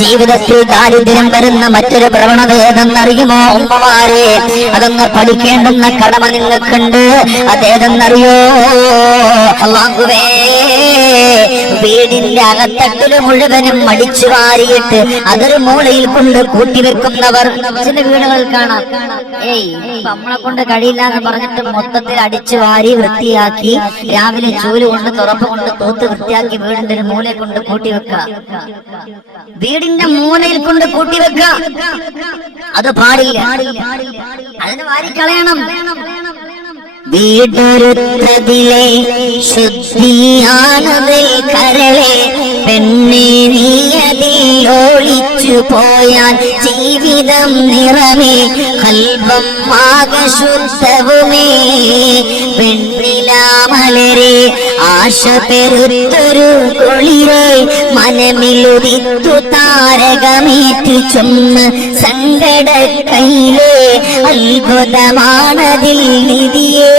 ജീവിതത്തിൽ ദാരിദ്ര്യം വരുന്ന മറ്റൊരു പ്രവണത ഏതെന്നറിയുമോ ഉമ്മമാരെ? അതൊന്ന് പഠിക്കേണ്ടുന്ന കടമ നിങ്ങൾക്കുണ്ട്. അതേതെന്നറിയോ? അള്ളാഹുവേ വീടിന്റെ അകത്തട്ടിൽ മുഴുവനും മടിച്ചു വാരിയിട്ട് അതൊരു മൂലയിൽ കൊണ്ട് കൂട്ടിവെക്കുന്നവർ ചില വീടുകൾ കാണാം. നമ്മളെ കൊണ്ട് കഴിയില്ല എന്ന് പറഞ്ഞിട്ട് മൊത്തത്തിൽ അടിച്ചു വാരി വൃത്തിയാക്കി രാവിലെ ചൂൽ കൊണ്ട് തുറപ്പ് കൊണ്ട് തൂത്ത് വൃത്തിയാക്കി വീടിന്റെ ഒരു മൂലയിൽ കൊണ്ട് കൂട്ടിവെക്കുക വീടിന്റെ മൂലയിൽ കൊണ്ട് കൂട്ടിവെക്കുക അത് പാടില്ല. അതിന് വാരിക്കളയണം വീടൊരുത്തതിലെ ശുദ്ധിയാണതിൽ കരളെ. പെണ്ണെ നീയതിൽ ഒളിച്ചു പോയാൽ ജീവിതം നിറമേ കൽവം ആകശുദ്ധവുമേ. പെണ്ണിലാമലരെ ആശ പെരുത്തൊരു കുളിരെ മനമിലുദിത്തു താരകമേറ്റു ചുമന്ന് സങ്കട കയ്യിലേ അത്ഭുതമാണതിൽ നിധിയേ.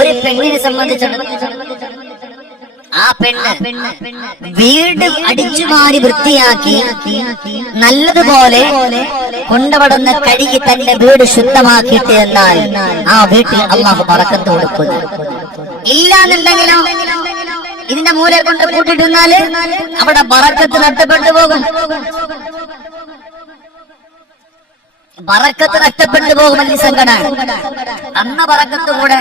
ഒരു പെണ്ണിനെ സംബന്ധിച്ചിടത്തോളം ആ പെണ്ണ് വീട് അടിച്ചു മാറി വൃത്തിയാക്കി നല്ലതുപോലെ കൊണ്ടവടന്ന് കഴുകി തന്റെ വീട് ശുദ്ധമാക്കിയിട്ട് എന്നാൽ ആ വീട്ടിൽ അള്ളാഹു പറക്കത്ത് കൊടുക്കുന്നു. ഇല്ലാന്നുണ്ടെങ്കിലോ ഇതിന്റെ മൂല കൊണ്ട് കൂട്ടിട്ടിരുന്നാൽ അവിടെ പറക്കത്ത് നഷ്ടപ്പെട്ടു പോകും. ബറക്കത്ത് നഷ്ടപ്പെട്ടു പോകുമെന്ന് സംഘടന. അന്ന ബറക്കത്ത് കൂടെ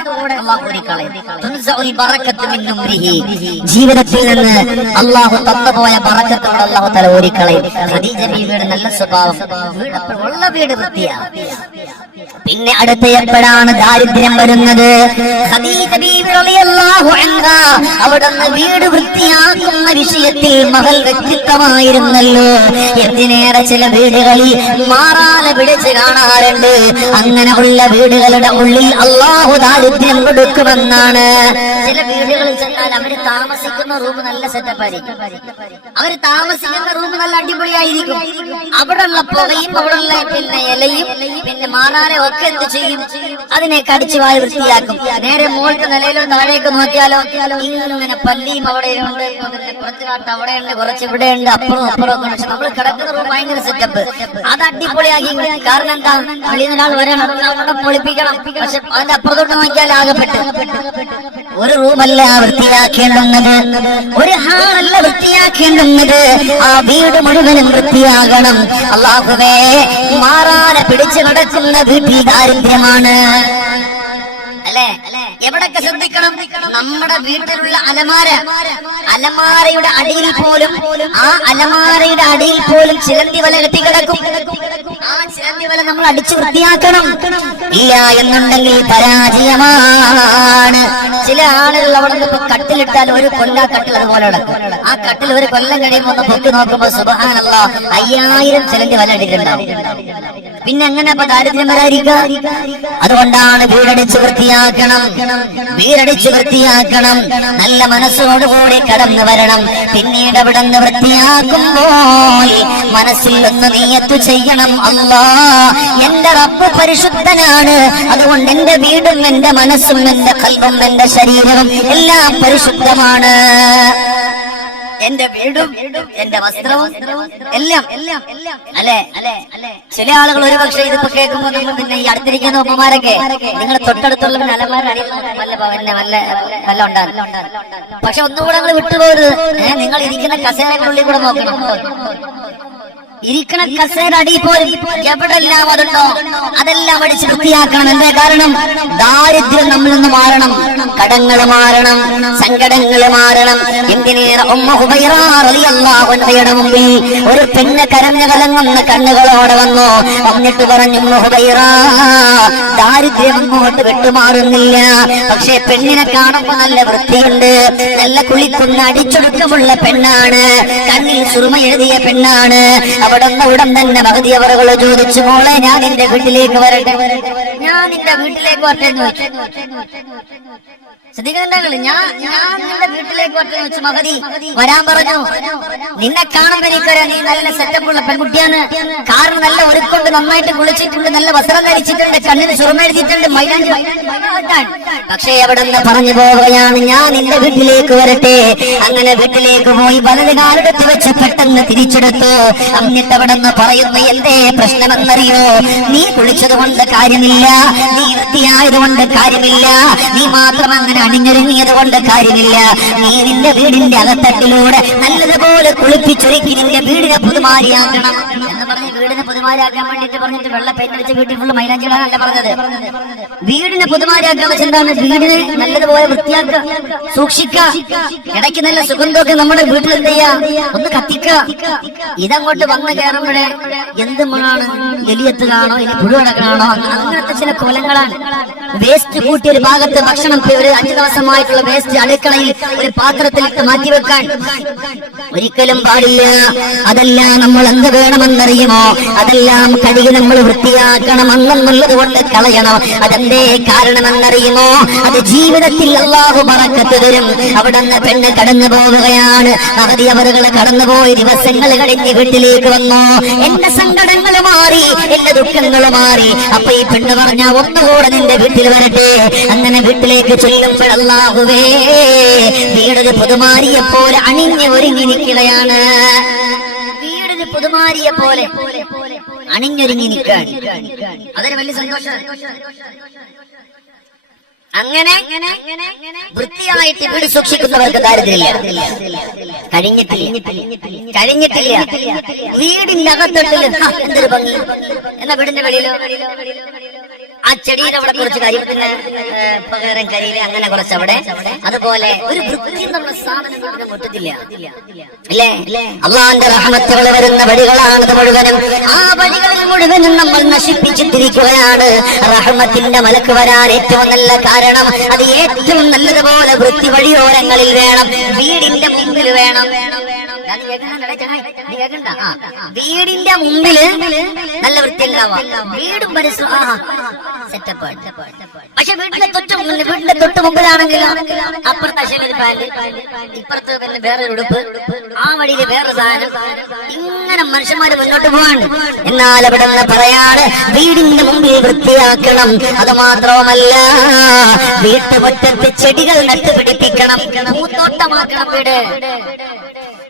ജീവിതത്തിൽ നിന്ന് അള്ളാഹു തന്നുപോയ ബറക്കത്ത് കൂടെ അള്ളാഹു തല ഓരിക്കളയും നല്ല സ്വഭാവം. വീട് ഉള്ള വീട് വൃത്തിയാ. പിന്നെ അടുത്ത എപ്പോഴാണ് ദാരിദ്ര്യം വരുന്നത്. അവിടുന്ന് വീട് വൃത്തിയാക്കുന്ന വിഷയത്തിൽ മകൾ വ്യക്തിത്വമായിരുന്നല്ലോ. എന്തിനേറെ ചില വീടുകളിൽ മാറാതെ പിടിച്ച് കാണാറുണ്ട്. അങ്ങനെ ഉള്ള വീടുകളുടെ ഉള്ളിൽ അള്ളാഹു ദാരിദ്ര്യം കൊടുക്കുമെന്നാണ്. ചില വീടുകളിൽ ചെന്നാൽ അവർ താമസിക്കുന്ന റൂം നല്ല സെറ്റപ്പ് ആയിരിക്കും. അവർ താമസിക്കുന്ന റൂം നല്ല അടിപൊളിയായിരിക്കും. അവിടെ ഉള്ള പുകയും അവിടെ ഉള്ള പിന്നെ ഇലയും പിന്നെ മാറാനെ ഒക്കെ എന്ത് ചെയ്യും? അതിനെ കടിച്ചു വായി വൃത്തിയാക്കും. നേരെ മോൾക്ക് നിലയിലോ താഴേക്ക് നോക്കിയാലോ? ഇങ്ങനെ പല്ലിയും അവിടെയുണ്ട് ഉണ്ട് കുറച്ച് കുറച്ച് ഇവിടെയുണ്ട് അപ്പുറം അപ്പുറം നമ്മൾ കിടക്കുന്ന റൂം ഭയങ്കര സെറ്റപ്പ് അത് അടിപൊളിയാക്കി കാരണം എന്താ? പള്ളിയിൽ ഒരാൾ വരണം അവിടെ പൊളിപ്പിക്കണം. പക്ഷെ അതിന്റെ അപ്പുറത്തോട്ട് നോക്കിയാൽ ആകെപ്പെട്ട്. ഒരു റൂമല്ല വൃത്തിയാക്കേണ്ടുന്നത്. ഒരു ഹാളല്ല വൃത്തിയാക്കേണ്ടുന്നത്. ആ വീട് മുഴുവനും വൃത്തിയാകണം. അള്ളാഹുവേ മാറാനെ പിടിച്ചു നടക്കുന്ന വീട്ടിൽ ദാരിദ്ര്യമാണ്. അല്ലേ? എവിടൊക്കെ ശ്രദ്ധിക്കണം? നമ്മുടെ വീട്ടിലുള്ള അലമാര. അലമാരയുടെ അടിയിൽ പോലും ആ അലമാരയുടെ അടിയിൽ പോലും ചിലന്തി വല കെട്ടിക്കിടക്കും ആ നമ്മൾ അടിച്ചു വൃത്തിയാക്കണം. ഇല്ല എന്നുണ്ടെങ്കിൽ പരാജയമാണ്. ചില ആളുകൾ അവിടെ നിന്ന് കട്ടിലിട്ടാൽ ഒരു കൊല്ല കട്ടിൽ അതുപോലെ കിടക്കും ആ കട്ടിൽ ഒരു കൊല്ലം കഴിയുമ്പോൾ ഒന്ന് പൊക്കി നോക്കുമ്പോ സുബഹാനല്ല അയ്യായിരം ചിലന്തി വല അടിക്കണ്ടാവും പിന്നെ എങ്ങനെ അപ്പൊ ദാരിദ്ര്യം വരാതിരിക്കുക അതുകൊണ്ടാണ് വീടടിച്ച് വൃത്തിയാക്കണം. വീടടിച്ച് വൃത്തിയാക്കണം. നല്ല മനസ്സോടുകൂടി കടന്നു വരണം. പിന്നീട് അവിടെ നിന്ന് വൃത്തിയാക്കുമ്പോൾ മനസ്സിൽ ഒന്ന് നീയത്ത് ചെയ്യണം. അല്ലാ എന്റെ റബ്ബ് പരിശുദ്ധനാണ്. അതുകൊണ്ട് എന്റെ വീടും എന്റെ മനസ്സും എന്റെ കൽവും എന്റെ ശരീരവും എല്ലാം പരിശുദ്ധമാണ്. എന്റെ വീടും എന്റെ വസ്ത്രവും എല്ലാം എല്ലാം അല്ലെ? അല്ലെ അല്ലെ ചില ആളുകൾ ഒരു പക്ഷേ ഇതിപ്പോ കേൾക്കുമ്പോൾ നിങ്ങൾ പിന്നെ ഈ അടുത്തിരിക്കുന്ന ഉപ്പമാരൊക്കെ നിങ്ങൾ തൊട്ടടുത്തുള്ള വല്ല വല്ല ഉണ്ടാകും പക്ഷെ ഒന്നുകൂടെ നിങ്ങൾ വിട്ടുപോകരുത് നിങ്ങൾ ഇരിക്കുന്ന കസേരകളുള്ളിൽ കൂടെ നോക്കണം. ഇരിക്കണ കസേര അടി പോലും എവിടെല്ലാം അതുണ്ടോ? അതെല്ലാം അടിച്ച് വൃത്തിയാക്കണം. എന്തേ കാരണം? ദാരിദ്ര്യം നമ്മിൽ നിന്ന് മാറണം. കടങ്ങൾ മാറണം. സങ്കടങ്ങൾ മാറണം. എന്തിനേറെ? മുമ്പിൽ ഒരു പെണ്ണ് കരഞ്ഞു കലങ്ങുന്ന കണ്ണുകളോടെ വന്നു. വന്നിട്ട് പറഞ്ഞു ഹുബൈറ ദാരിദ്ര്യം അങ്ങോട്ട് വിട്ടുമാറുന്നില്ല. പക്ഷെ പെണ്ണിനെ കാണുമ്പോ നല്ല വൃത്തിയുണ്ട്. നല്ല കുളിക്കുന്ന അടിച്ചൊടുക്കമുള്ള പെണ്ണാണ്. കണ്ണിൽ സുറുമ എഴുതിയ പെണ്ണാണ്. അവിടുന്ന് ഉടൻ തന്നെ മഹതി അവറുകൾ ചോദിച്ചു മോളെ ഞാൻ നിന്റെ വീട്ടിലേക്ക് വരട്ടെ. ഞാൻ നിന്റെ വീട്ടിലേക്ക് വരട്ടെ എന്ന് ഞാൻ ഞാൻ നിന്റെ വീട്ടിലേക്ക് വരട്ടെ വെച്ചു മഹതി വരാൻ പറഞ്ഞു. നിന്നെ കാണുമ്പോ എനിക്കറിയാം നീ നല്ല സെറ്റപ്പുള്ള പെൺകുട്ടിയാണ്. കാരണം നല്ല ഒരുക്കൊണ്ട് നന്നായിട്ട് കുളിച്ചിട്ടുണ്ട് നല്ല വസ്ത്രം ധരിച്ചിട്ടുണ്ട് കണ്ണിന് ചുറമെഴുതിയിട്ടുണ്ട് മൈലാഞ്ചി. പക്ഷേ അവിടെ നിന്ന് പറഞ്ഞു പോവുകയാണ്? ഞാൻ നിന്റെ വീട്ടിലേക്ക് വരട്ടെ. അങ്ങനെ വീട്ടിലേക്ക് പോയി വലത് കാലെടുത്ത് വെച്ച് പെട്ടെന്ന് തിരിച്ചെടുത്തു. എന്നിട്ട് പറയുന്ന എന്തേ പ്രശ്നമെന്നറിയോ? നീ കുളിച്ചത് കൊണ്ട് കാര്യമില്ല നീ വൃത്തിയായത് കൊണ്ട് കാര്യമില്ല നീ മാത്രം അങ്ങനെ അണിഞ്ഞൊരുങ്ങിയത് കൊണ്ട് കാര്യമില്ല. നീ നിന്റെ വീടിന്റെ അകത്തട്ടിലൂടെ നല്ലതുപോലെ കുളിപ്പിച്ചൊരുക്കി നിന്റെ വീടിനെ പുതുമാരിയാക്കണം എന്ന് പറഞ്ഞ് വീടിനെ പുതുമാരിയാക്കാൻ വേണ്ടിട്ട് പറഞ്ഞിട്ട് വെള്ള പെയിന്റ് വീട്ടിൽ ഫുള്ള് മൈലാഞ്ചിടാനല്ല പറഞ്ഞത്. വീടിനെ പുതുമാരിയാക്കാൻ വെച്ചെന്താണ് വീടിനെ നല്ലതുപോലെ വൃത്തിയാക്കുക സൂക്ഷിക്കുക ഇടയ്ക്ക് നല്ല സുഗന്ധമൊക്കെ നമ്മുടെ വീട്ടിൽ എന്ത് ചെയ്യാ ഒന്ന് കത്തിക്ക ഇതങ്ങോട്ട് വന്ന് കയറുമ്പോഴേ എന്ത് മണാണ് എലിയത്ത് കാണോ ഇനി പുഴുവടക്കാണോ അങ്ങനത്തെ ചില കൊലങ്ങളാണ്. വേസ്റ്റ് കൂട്ടിയ ഒരു ഭാഗത്ത് ഭക്ഷണം ഒരു അഞ്ചു ദിവസമായിട്ടുള്ള വേസ്റ്റ് അടുക്കളയിൽ ഒരു പാത്രത്തിൽ മാറ്റി വെക്കാൻ. ഒരിക്കലും പാടില്ല. അതെല്ലാം നമ്മൾ എന്ത് വേണമെന്നറിയുമോ? അതെല്ലാം കഴുകി നമ്മൾ വൃത്തിയാക്കണം. അന്നെന്നുള്ളത് കൊണ്ട് കളയണം. അതെന്തേ കാരണമെന്നറിയുമോ? അത് ജീവിതത്തിൽ അള്ളാഹു പറക്കത്ത് തരും. അവിടെ നിന്ന് പെണ്ണ് കടന്നു പോവുകയാണ് അവധി അവറുകൾ കടന്നുപോയി ദിവസങ്ങൾ കഴിഞ്ഞ് വീട്ടിലേക്ക് വന്നു. എന്റെ സങ്കടങ്ങൾ മാറി എന്റെ ദുഃഖങ്ങൾ മാറി. അപ്പൊ ഈ പെണ്ണ് പറഞ്ഞ ഒന്നുകൂടെ നിന്റെ വീട്ടിൽ വരട്ടെ. അങ്ങനെ വീട്ടിലേക്ക് ചൊല്ലുമ്പോഴല്ലാവേ വീടൊരു പുതുമാരിയെ പോലെ അണിഞ്ഞ് ഒരുങ്ങി നിൽക്കുകയാണ് വീടൊരു പുതുമാരിയെ പോലെ അണിഞ്ഞൊരുങ്ങി നിൽക്കാൻ അതൊരു വലിയ സന്തോഷം അങ്ങനെ വൃത്തിയായിട്ട് വീട് സൂക്ഷിക്കുന്നവർക്ക് ദാരിദ്ര്യമില്ല കഴിഞ്ഞിട്ടില്ല. കഴിഞ്ഞിട്ടില്ല. വീടിന്റെ അകത്തൊട്ടില്ല എന്തൊരു ഭംഗി. എന്നാ വീടിന്റെ വെളിയിലോ? ആ ചെടിയുടെ അവിടെ കുറച്ച് കരിപ്പിന് പകരം കരിയിൽ അങ്ങനെ കുറച്ച് അവിടെ അതുപോലെ ഒരു വൃത്തി എന്നുള്ള അള്ളാന്റെ റഹമത്തുകൾ വരുന്ന വഴികളാണത് മുഴുവനും. ആ വഴികൾ മുഴുവനും നമ്മൾ നശിപ്പിച്ചിട്ടിരിക്കുകയാണ്. റഹമത്തിന്റെ മലക്ക് വരാൻ ഏറ്റവും നല്ല കാരണം അത് ഏറ്റവും നല്ലതുപോലെ വൃത്തി വഴിയോരങ്ങളിൽ വേണം. വീടിന്റെ മുമ്പിൽ വേണം വേണം. ഞാൻ കേൾക്കുന്നുണ്ടേ? ചങ്ങായി? നീ കേൾക്കണ്ട? വീടിന്റെ മുമ്പിൽ നല്ല വൃത്തി ഉണ്ടാവാം വീടും പരിസരം സെറ്റപ്പ് പക്ഷെ വീട്ടിലെ തൊട്ട് മുന്നിൽ വീടിന്റെ തൊട്ട് മുമ്പിലാണെങ്കിൽ അപ്പുറത്തെ പാൽ ഇപ്പുറത്ത് പിന്നെ വേറെ ഉടുപ്പ് ആ വഴിയിൽ വേറെ സാധനം. ഇങ്ങനെ മനുഷ്യന്മാര് മുന്നോട്ട് പോവാണ്. എന്നാൽ അവിടെ നിന്ന് പറയാണ് വീടിന്റെ മുമ്പിൽ വൃത്തിയാക്കണം. അത് മാത്രവുമല്ല വീട്ടുമുറ്റത്ത് ചെടികൾ നട്ടുപിടിപ്പിക്കണം. പൂത്തോട്ടമാക്കണം വീട്.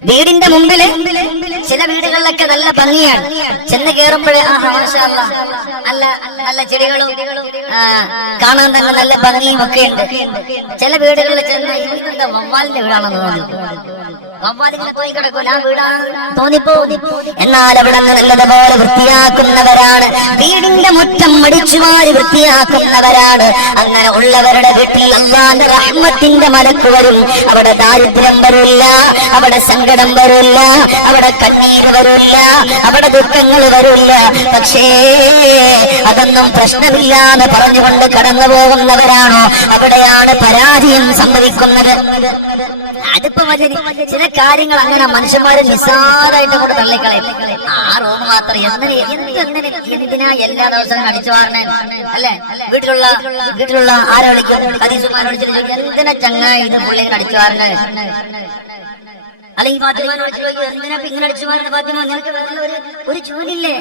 വീടിന്റെ മുമ്പിൽ ചില വീടുകളിലൊക്കെ നല്ല ഭംഗിയാണ് ചെന്ന് കയറുമ്പോഴേ. നല്ല നല്ല ചെടികളും കാണാൻ തന്നെ നല്ല ഭംഗിയും ഒക്കെ ഉണ്ട് ചില വീടുകളിൽ ചെന്ന് ഇതെന്താ വവ്വാലിന്റെ വീടാണെന്ന് തോന്നി എന്നാൽ അവിടെ നല്ലതുപോലെ വൃത്തിയാക്കുന്നവരാണ്. വീടിന്റെ മുറ്റം മടിച്ചുമാരി വൃത്തിയാക്കുന്നവരാണ്. അങ്ങനെ ഉള്ളവരുടെ വീട്ടിൽ അള്ളാന്റെ റഹ്മത്തിന്റെ മലക്ക് വരും. അവിടെ ദാരിദ്ര്യം വരില്ല അവിടെ സങ്കടം വരില്ല അവിടെ കണ്ണീര് വരില്ല അവിടെ ദുഃഖങ്ങൾ വരില്ല. പക്ഷേ അതൊന്നും പ്രശ്നമില്ല പറഞ്ഞുകൊണ്ട് കടന്നു പോകുന്നവരാണോ അവിടെയാണ് പരാജയം സംഭവിക്കുന്നത്. അതിപ്പോ വലിയ കാര്യങ്ങൾ അങ്ങനെ മനുഷ്യന്മാരെ നിസ്സാരമായിട്ട് കൂടെ തള്ളിക്കളയും. ആ റൂം മാത്രം എന്ത് എന്തിന് എന്തിനാ എല്ലാ ദിവസവും അടിച്ചു വാറണേ അല്ലെ? വീട്ടിലുള്ള വീട്ടിലുള്ള ആരെ വിളിക്കും? വിളിച്ചിട്ട് എന്തിനാ ചങ്ങായി ഇത് പുള്ളി ഇങ്ങനെ അടിച്ചു വാരണേ? അല്ലെങ്കിൽ ഇങ്ങനെ ഒരു ജോലിയില്ലേ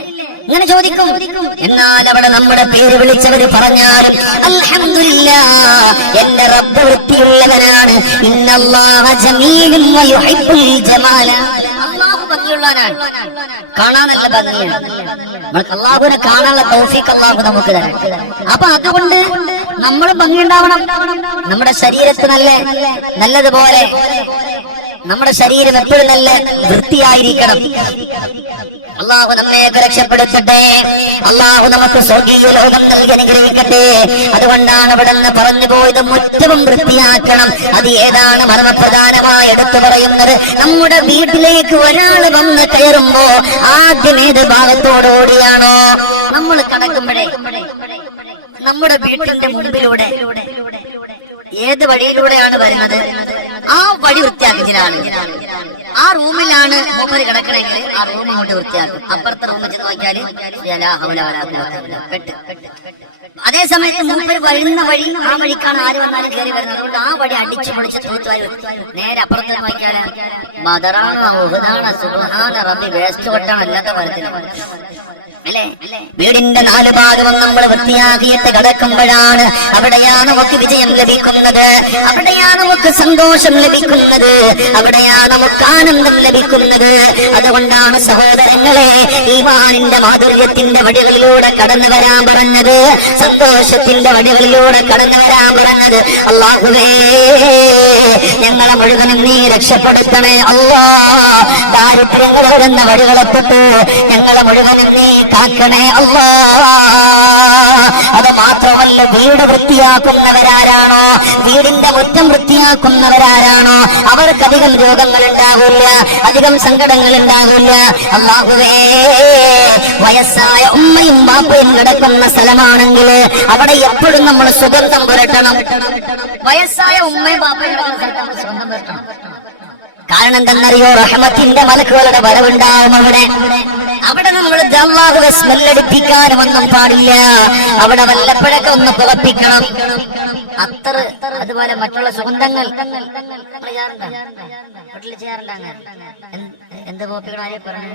ഇങ്ങനെ ചോദിക്കും. എന്നാൽ അവിടെ നമ്മുടെ പേര് വിളിച്ചവര് പറഞ്ഞാൽ അൽഹംദുലില്ലാ എന്റെ റബ്ബ് വൃത്തിയുള്ളവനാണ്. ഭംഗിയാണ്. കാണാനുള്ള തൗഫീഖ് അള്ളാഹു നമുക്ക് അപ്പൊ അതുകൊണ്ട് നമ്മൾ ഭംഗി ഉണ്ടാവണം നമ്മുടെ ശരീരത്തിനല്ലേ? നല്ലതുപോലെ നമ്മുടെ ശരീരം എപ്പോഴും നല്ല വൃത്തിയായിരിക്കണം. അള്ളാഹു നമ്മയൊക്കെ രക്ഷപ്പെടുത്തട്ടെ. അള്ളാഹു നമുക്ക് സ്വർഗീയ ലോകം നൽകി അനുഗ്രഹിക്കട്ടെ. അതുകൊണ്ടാണ് ഇവിടെ നിന്ന് പറഞ്ഞു പോയത് മുറ്റവും വൃത്തിയാക്കണം. അത് ഏതാണ് മർമ്മപ്രധാനമായി എടുത്തു പറയുന്നത്? നമ്മുടെ വീട്ടിലേക്ക് ഒരാൾ വന്ന് കയറുമ്പോ ആദ്യം ഏത് ഭാഗത്തോടുകൂടിയാണോ നമ്മൾ കടക്കുമ്പോഴേ നമ്മുടെ വീട്ടിന്റെ മുമ്പിലൂടെ. ഏത് വഴിയിലൂടെയാണ് വരുന്നത്? ആ വഴി വൃത്തിയാക്കുന്നതിനാണ് ആ റൂമിലാണ് മൂപ്പര് കിടക്കണമെങ്കിൽ ആ റൂം അങ്ങോട്ട് വൃത്തിയാക്കും. അപ്പുറത്തെ റൂമിൽ ചെന്ന് നോക്കിയാൽ അതേ സമയത്ത് മൂപ്പര് വരുന്ന വഴി ആ വഴിക്കാണ് ആര് വന്നാലും കയറി വരുന്നത്. അതുകൊണ്ട് ആ വഴി അടിച്ചു പൊളിച്ച് തൂത്തുവാരി നേരെ അപ്പുറത്ത് നോക്കിയാൽ മദറാണ് സുബ്ഹാന റബ്ബി വേസ്റ്റ് കൊട്ടാണ് അല്ലാത്ത മരത്തിന് വീടിന്റെ നാല് ഭാഗവും നമ്മൾ വൃത്തിയാക്കിയിട്ട് കിടക്കുമ്പോഴാണ് അവിടെയാണ് നമുക്ക് വിജയം ലഭിക്കുന്നത്. അവിടെയാണ് നമുക്ക് സന്തോഷം ലഭിക്കുന്നത്. അവിടെയാണ് നമുക്ക് ആനന്ദം ലഭിക്കുന്നത്. അതുകൊണ്ടാണ് സഹോദരങ്ങളെ ഈമാനിന്റെ മാധുര്യത്തിന്റെ വഴികളിലൂടെ കടന്നു വരാൻ പറഞ്ഞത്. സന്തോഷത്തിന്റെ വഴികളിലൂടെ കടന്നു വരാൻ പറഞ്ഞത്. അള്ളാഹുവേ ഞങ്ങളെ മുഴുവനും നീ രക്ഷപ്പെടുത്തണേ. അള്ളാ ദാരിദ്ര്യങ്ങൾ വരുന്ന വഴികളെ ഞങ്ങളെ മുഴുവനും നീ കാക്കണേ അല്ലോ. അത് മാത്രമല്ല വീട് വൃത്തിയാക്കുന്നവരാരാണോ? വീടിന്റെ മുറ്റം വൃത്തിയാക്കുന്നവരാരാണോ? അവർക്കധികം രോഗങ്ങൾ ഉണ്ടാകില്ല അധികം സങ്കടങ്ങൾ ഉണ്ടാകില്ല അള്ളാഹുവേ വയസ്സായ ഉമ്മയും ബാപ്പയും കിടക്കുന്ന സ്ഥലമാണെങ്കിൽ അവിടെ എപ്പോഴും നമ്മൾ സുഗന്ധം പുരട്ടണം. വയസ്സായ ഉമ്മയും ബാപ്പയും കാരണം എന്തെന്നറിയോ റഹ്മത്തിന്റെ മലക്കുകളുടെ വരവുണ്ടാവും അവിടെ. അവിടെ നമ്മൾ അള്ളാഹുവെ സ്മെല്ലടിപ്പിക്കാനുമൊന്നും പാടില്ല. അവിടെ വല്ലപ്പോഴൊക്കെ ഒന്ന് പുറപ്പിക്കണം അത്ര അതുപോലെ മറ്റുള്ള സുഗന്ധങ്ങൾ ചെയ്യാറുണ്ടോ? വീട്ടിൽ എന്ത് പോപ്പികളായി പറഞ്ഞു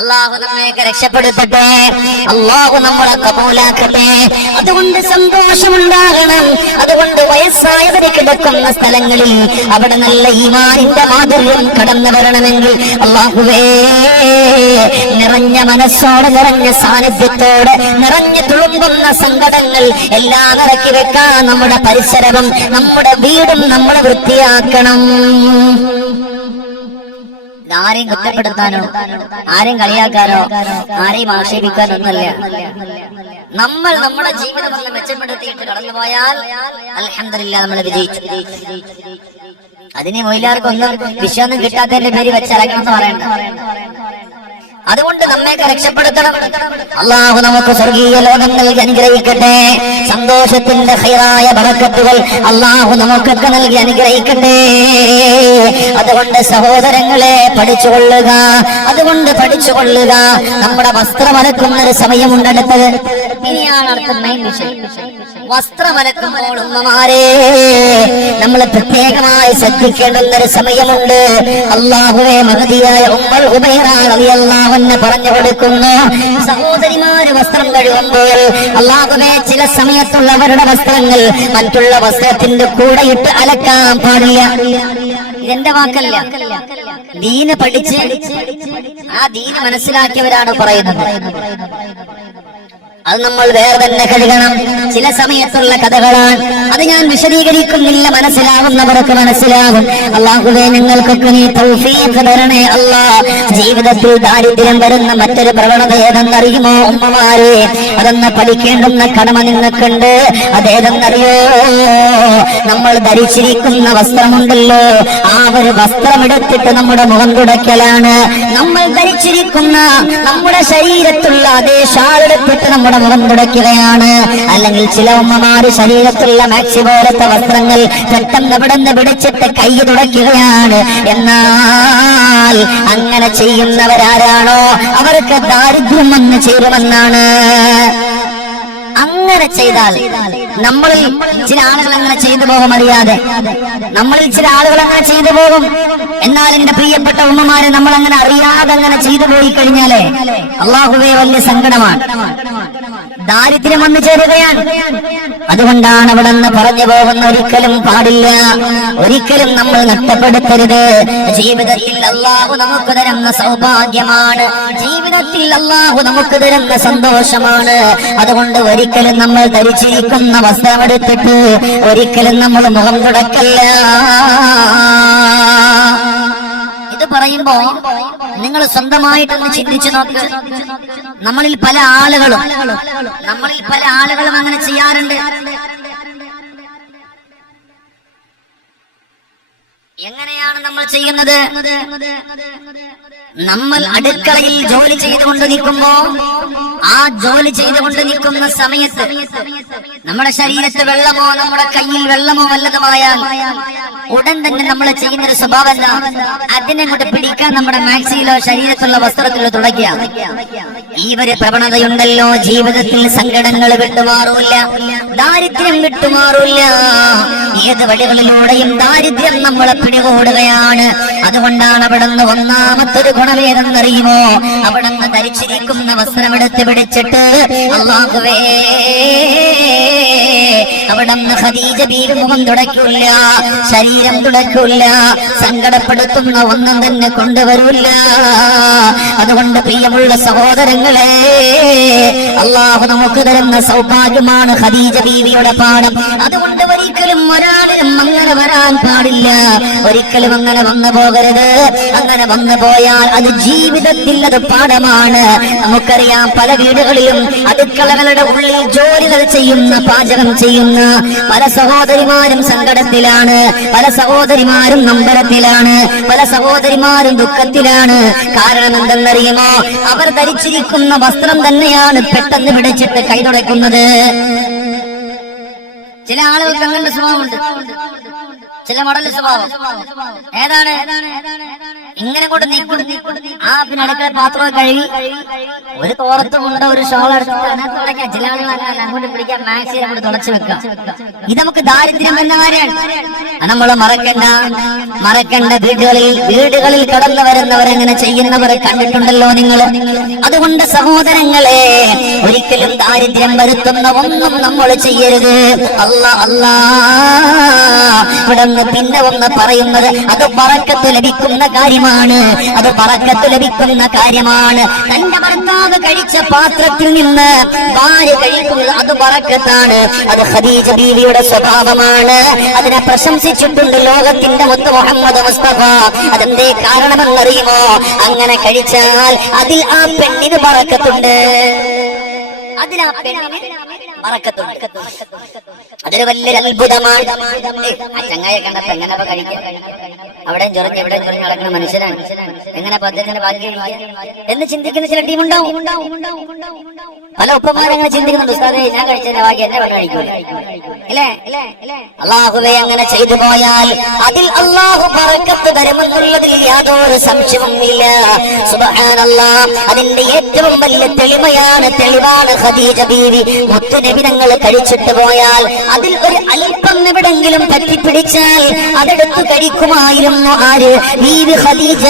അള്ളാഹു നമ്മയൊക്കെ രക്ഷപ്പെടുത്തട്ടെ. അള്ളാഹു നമ്മളെ കബൂലാക്കട്ടെ. അതുകൊണ്ട് സന്തോഷമുണ്ടാകണം. അതുകൊണ്ട് വയസ്സായവര് കിടക്കുന്ന സ്ഥലങ്ങളിൽ അവിടെ നല്ല ഈമാനിന്റെ മാധുര്യം കടന്നു വരണമെങ്കിൽ അള്ളാഹുവേ നിറഞ്ഞ മനസ്സോടെ നിറഞ്ഞ സാന്നിധ്യത്തോടെ നിറഞ്ഞു തുളുമ്പുന്ന സങ്കടങ്ങൾ എല്ലാം ഇറക്കി വെക്കാൻ നമ്മുടെ പരിസരവും നമ്മുടെ വീടും നമ്മൾ വൃത്തിയാക്കണം. ആരെയും കുറ്റപ്പെടുത്താനോ ആരെയും കളിയാക്കാനോ ആരെയും ആക്ഷേപിക്കാനോ ഒന്നല്ല നമ്മൾ നമ്മുടെ ജീവിതം ഒന്ന് മെച്ചപ്പെടുത്തിയിട്ട് കടന്നു പോയാൽ അലഹമില്ല നമ്മൾ വിജയിച്ചു. അതിന് മൊയിലാർക്കൊന്നും വിശ്വാസം കിട്ടാത്തതിന്റെ പേര് വെച്ചലക്കണം എന്ന് പറയണ്ട. അതുകൊണ്ട് നമ്മയൊക്കെ രക്ഷപ്പെടുത്തണം അള്ളാഹു നമുക്ക് സ്വർഗീയ ലോകം നൽകി അനുഗ്രഹിക്കട്ടെ. സന്തോഷത്തിന്റെ ഹൈറായ ബറക്കത്തുകൾ അള്ളാഹു നമുക്കൊക്കെ നൽകി അനുഗ്രഹിക്കട്ടെ. അതുകൊണ്ട് സഹോദരങ്ങളെ പഠിച്ചുകൊള്ളുക. അതുകൊണ്ട് പഠിച്ചുകൊള്ളുക. നമ്മുടെ വസ്ത്രമലക്കുന്നൊരു സമയമുണ്ടടുത്തത് ഇനിയാണ് അടുത്ത മെയിൻ വിഷയം വസ്ത്രം അലക്കുമ്പോൾ ഉമ്മമാരെ നമ്മൾ പ്രത്യേകമായി ശ്രദ്ധിക്കേണ്ടുന്ന ഒരു സമയമുണ്ട്. അള്ളാഹുവെ മഹതിയായ ഉമ്മർ ഉബൈറാന്ന് പറഞ്ഞു കൊടുക്കുന്നു. സഹോദരിമാര് വസ്ത്രം കഴുകുമ്പോൾ അള്ളാഹുവെ ചില സമയത്തുള്ളവരുടെ വസ്ത്രങ്ങൾ മറ്റുള്ള വസ്ത്രത്തിന്റെ കൂടെ ഇട്ട് അലക്കാൻ പാടില്ല. ഇതെന്റെ വാക്കല്ല. ദീന് പഠിച്ച് ആ ദീന് മനസ്സിലാക്കിയവരാണ് പറയുന്നത്. അത് നമ്മൾ വേറെ തന്നെ കഴുകണം ചില സമയത്തുള്ള കഥകളാണ്. അത് ഞാൻ വിശദീകരിക്കുന്നില്ല. മനസ്സിലാവുന്നവർക്ക് മനസ്സിലാകും. അള്ളാഹുവെ നിങ്ങൾക്കൊക്കെ നീ തൗഫീഖ് തരണേ അല്ലാ ജീവിതത്തിൽ ദാരിദ്ര്യം വരുന്ന മറ്റൊരു പ്രവണത ഏതെന്നറിയുമോ ഉമ്മമാരെ? അതെന്ന് പഠിക്കേണ്ടുന്ന കടമ നിങ്ങൾക്കുണ്ട്. അതേതെന്നറിയോ? നമ്മൾ ധരിച്ചിരിക്കുന്ന വസ്ത്രമുണ്ടല്ലോ. ആ ഒരു വസ്ത്രമെടുത്തിട്ട് നമ്മുടെ മുഖം തുടയ്ക്കലാണ്. നമ്മൾ ധരിച്ചിരിക്കുന്ന നമ്മുടെ ശരീരത്തുള്ള അതേ ഷാളെടുത്തിട്ട് നമ്മുടെ മുഖം തുടയ്ക്കുകയാണ് അല്ലെങ്കിൽ ചില ഉമ്മമാര് ശരീരത്തിലുള്ള മാക്സി പോലത്തെ വസ്ത്രങ്ങൾ പെട്ടെന്ന് ഇവിടെ നിന്ന് പിടിച്ചിട്ട് കൈ തുടയ്ക്കുകയാണ് എന്നാൽ അങ്ങനെ ചെയ്യുന്നവരാരാണോ? അവർക്ക് ദാരിദ്ര്യം വന്ന് ചേരുമെന്നാണ്. അങ്ങനെ ചെയ്താൽ നമ്മളിൽ ചില ആളുകൾ അങ്ങനെ ചെയ്തു പോകും അറിയാതെ. നമ്മളിൽ ചില ആളുകൾ അങ്ങനെ ചെയ്തു പോകും. എന്നാൽ എന്റെ പ്രിയപ്പെട്ട ഉമ്മമാരെ നമ്മൾ അങ്ങനെ അറിയാതെ അങ്ങനെ ചെയ്തു പോയി കഴിഞ്ഞാലേ അള്ളാഹുവേ വലിയ സങ്കടമാണ്. ദാരിദ്ര്യം വന്നു ചേരുകയാണ്. അതുകൊണ്ടാണ് അവിടെ നിന്ന് പറഞ്ഞു പോകുന്ന ഒരിക്കലും പാടില്ല. ഒരിക്കലും നമ്മൾ നഷ്ടപ്പെടുത്തരുത്. ജീവിതത്തിൽ അള്ളാഹു നമുക്ക് തരുന്ന സൗഭാഗ്യമാണ്. ജീവിതത്തിൽ അള്ളാഹു നമുക്ക് തരുന്ന സന്തോഷമാണ്. അതുകൊണ്ട് ഒരിക്കലും നമ്മൾ ധരിച്ചിരിക്കുന്ന വസ്ത്രമെടുത്തിട്ട് ഒരിക്കലും നമ്മൾ മുഖം തുടക്കല്ല. പറയുമ്പോ നിങ്ങൾ സ്വന്തമായിട്ടൊന്ന് ചിന്തിച്ചു നോക്ക്. നമ്മളിൽ പല ആളുകളും നമ്മളിൽ പല ആളുകളും അങ്ങനെ ചെയ്യാറുണ്ട്. എങ്ങനെയാണ് നമ്മൾ ചെയ്യുന്നത്? നമ്മൾ അടുക്കളയിൽ ജോലി ചെയ്തുകൊണ്ട് നിൽക്കുമ്പോ ആ ജോലി ചെയ്തുകൊണ്ട് നിൽക്കുന്ന സമയത്ത് നമ്മുടെ ശരീരത്ത് വെള്ളമോ നമ്മുടെ കയ്യിൽ വെള്ളമോ വല്ലതുമായാൽ ഉടൻ തന്നെ നമ്മൾ ചെയ്യുന്ന ഒരു സ്വഭാവമല്ല അതിനെ കൊണ്ട് പിടിക്കാൻ നമ്മുടെ മാക്സിയിലോ ശരീരത്തുള്ള വസ്ത്രത്തിലോ തുടക്കുക ഈ ഒരു പ്രവണതയുണ്ടല്ലോ ജീവിതത്തിൽ സങ്കടങ്ങൾ വിട്ടുമാറൂല്ല ദാരിദ്ര്യം വിട്ടുമാറൂല്ല. ഏത് വഴികളിലൂടെയും ദാരിദ്ര്യം നമ്മളെ പിടികൂടുകയാണ്. അതുകൊണ്ടാണ് അവിടെ നിന്ന് ഒന്നാമത്തൊരു ഗുണമേതെന്നറിയുമോ അവിടുന്ന് ധരിച്ചിരിക്കുന്ന വസ്ത്രമെടുത്ത് പിടിച്ചിട്ട് അള്ളാഹുവേ അവിടുന്ന് ഖദീജ ബീവി മുഖം ശരീരം തുടക്കില്ല സങ്കടപ്പെടുത്തുന്ന ഒന്നും തന്നെ കൊണ്ടുവരില്ല. അതുകൊണ്ട് പ്രിയമുള്ള സഹോദരങ്ങളെ അള്ളാഹു നമുക്ക് തരുന്ന സൗഭാഗ്യമാണ് ഖദീജ ബീവിയുടെ പാഠം. അതുകൊണ്ട് ഒരിക്കലും ഒരാളും അങ്ങനെ വരാൻ പാടില്ല. ഒരിക്കലും അങ്ങനെ വന്നു പോകരുത്. അങ്ങനെ വന്നു പോയാൽ അത് ജീവിതത്തിൽ അത് പാഠമാണ്. നമുക്കറിയാം പല വീടുകളിലും അടുക്കളകളുടെ ഉള്ളിൽ ജോലികൾ ചെയ്യുന്ന പാചകം ചെയ്യുന്ന പല സഹോദരിമാരും സങ്കടത്തിലാണ് പല സഹോദരിമാരും നമ്പരത്തിലാണ് പല സഹോദരിമാരും ദുഃഖത്തിലാണ്. കാരണം എന്തെന്നറിയുമോ അവർ ധരിച്ചിരിക്കുന്ന വസ്ത്രം തന്നെയാണ് പെട്ടെന്ന് പിടിച്ചിട്ട് കൈ തുടയ്ക്കുന്നത്. ചില ആളുകൾക്ക് അങ്ങനെ സ്വഭാവമുണ്ട്. ചില മടല സ്വഭാവം. ഏതാണ്? ഇങ്ങനെ കൊണ്ട് നിൽക്കും. ആ പിന്നെ അടുക്കള പാത്രമൊക്കെ കഴുകി ഒരു തോറത്ത് കൊണ്ട് ഒരു ഷോൾ അങ്ങോട്ട് വെക്കാം ഇത് നമുക്ക് ദാരിദ്ര്യം എന്ന കാര്യമാണ്. നമ്മൾ മറക്കണ്ട. മറക്കണ്ട വീടുകളിൽ വീടുകളിൽ കടന്നു വരുന്നവരങ്ങനെ ചെയ്യുന്നവരെ കണ്ടിട്ടുണ്ടല്ലോ നിങ്ങൾ. അതുകൊണ്ട് സഹോദരങ്ങളെ ഒരിക്കലും ദാരിദ്ര്യം വരുത്തുന്ന ഒന്നും നമ്മൾ ചെയ്യരുത്. അല്ല അല്ല. ഇവിടെ നിന്ന് പിന്നെ ഒന്ന് പറയുന്നത് അത് പറക്കത്ത് ലഭിക്കുന്ന കാര്യമാണ്. അത് പറക്കത്ത് ലഭിക്കുന്ന കാര്യമാണ്. തന്റെ ഭർത്താവ് കഴിച്ച പാത്രത്തിൽ നിന്ന് ഭാര്യ കഴിക്കുന്നത് അത് പറക്കത്താണ്. അത് ഖദീജ ബീവിയുടെ സ്വഭാവമാണ്. അതിനെ പ്രശംസിച്ചിട്ടുണ്ട് ലോകത്തിന്റെ മുത്ത് മുഹമ്മദ് മുസ്തഫ. അതെന്തേ കാരണമെന്നറിയുമോ? അങ്ങനെ കഴിച്ചാൽ അതിൽ ആ പെണ്ണിന് പറക്കത്തുണ്ട്. അതിലാ പെണ്ണിന് അതൊരു വലിയൊരു അത്ഭുതമാണ്. ചങ്ങായെ കണ്ടപ്പോ എങ്ങനെ കഴിക്കാം. അവിടെ ചൊറഞ്ഞ് ഇവിടെ ചൊറഞ്ഞ് നടക്കുന്ന മനുഷ്യനാണ്. എങ്ങനെ പദ്ധതി ബാധ്യത എന്ന് ചിന്തിക്കുന്ന ചില ടീമുണ്ടാവും. പല ഉപ്പമാരങ്ങനെ ചിന്തിക്കുന്നുണ്ട്. ഞാൻ കഴിച്ചതിന്റെ ബാക്കി എന്നെ വെള്ളം കഴിക്കൂല. ഇല്ലേ? അള്ളാഹുവെ അങ്ങനെ ചെയ്തു പോയാൽ അതിൽ അള്ളാഹു പറക്കത്ത് തരുമെന്നുള്ളതിൽ യാതൊരു സംശയവുമില്ല സുബ്ഹാനല്ലാ അതിന്റെ ഏറ്റവും വലിയ തെളിമയാണ് തെളിവാണ് ഖദീജ ബീവി മുത്തുനബി തങ്ങൾ കഴിച്ചിട്ട് പോയാൽ അതിൽ ഒരു അല്പം എവിടെങ്കിലും തട്ടിപ്പിടിച്ചാൽ അതെടുത്ത് കഴിക്കുമായിരുന്നു ആര്? ബീവി ഖദീജ.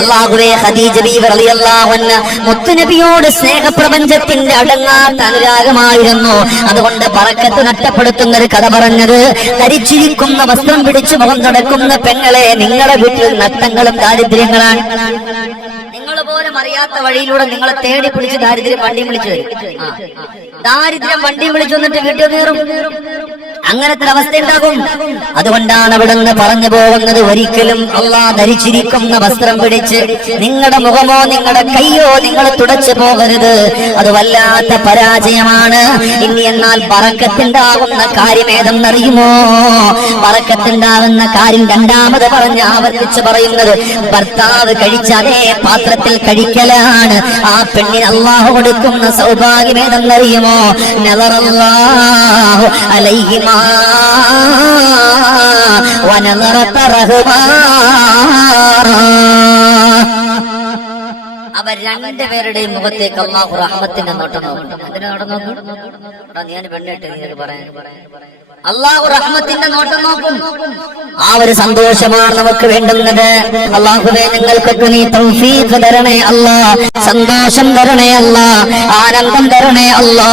അള്ളാഹുവെ ഖദീജ റളിയല്ലാഹു മുത്തുനബിയോട് സ്നേഹപ്രപഞ്ചത്തിന്റെ അടങ്ങാത്ത അനുരാഗമായിരുന്നു. അതുകൊണ്ട് പറക്കത്ത് നഷ്ടപ്പെടുത്തുന്ന ഒരു കഥ പറഞ്ഞത് ധരിച്ചിരിക്കുന്ന വസ്ത്രം പിടിച്ചു മുഖം നടക്കുന്ന പെങ്ങളെ നിങ്ങളുടെ വീട്ടിൽ നഷ്ടങ്ങളും ദാരിദ്ര്യങ്ങളാണ്. അറിയാത്ത വഴിയിലൂടെ നിങ്ങളെ തേടി പിടിച്ച് ദാരിദ്ര്യം വണ്ടി വിളിച്ചു വരും. ദാരിദ്ര്യം വണ്ടി വിളിച്ചു വന്നിട്ട് വീട്ടിൽ കയറും. അങ്ങനത്തെ അവസ്ഥ ഉണ്ടാകും അതുകൊണ്ടാണ് അവിടെ നിന്ന് പറഞ്ഞു പോകുന്നത് ഒരിക്കലും അള്ളാ ധരിച്ചിരിക്കുന്ന വസ്ത്രം പിടിച്ച് നിങ്ങളുടെ മുഖമോ നിങ്ങളുടെ കയ്യോ നിങ്ങൾ തുടച്ചു പോകരുത്. അത് വല്ലാത്ത പരാജയമാണ്. ഇനി എന്നാൽ പറക്കത്തുണ്ടാകുന്ന കാര്യം ഏതെന്നറിയുമോ? പറക്കത്തുണ്ടാകുന്ന കാര്യം രണ്ടാമത് പറഞ്ഞ് ആവർത്തിച്ച് പറയുന്നത് ഭർത്താവ് കഴിച്ച അതേ പാത്രത്തിൽ കഴിക്കലാണ്. ആ പെണ്ണിന് അള്ളാഹു കൊടുക്കുന്ന സൗഭാഗ്യം ഏതെന്നറിയുമോ? നവറല്ലാഹു അലൈഹിമാ അവർ രണ്ടുപേരുടെയും മുഖത്തേക്ക് അള്ളാഹു റഹ്മത്തിന്റെ നോട്ടം നോക്കും. അതിന് നോട്ടം നോക്കും? ഞാൻ പെണ്ണിട്ട് പറയാൻ. അള്ളാഹു റഹ്മത്തിന്റെ നോട്ടം നോക്കും. ആ ഒരു സന്തോഷമാണ് നമുക്ക് വേണ്ടുന്നത്. അള്ളാഹുവേ ഞങ്ങൾക്കൊക്കെ നീ തൗഫീഖ് തരണേ അല്ലാ സന്തോഷം തരണേ അല്ലാ ആനന്ദം തരണേ അല്ലാ.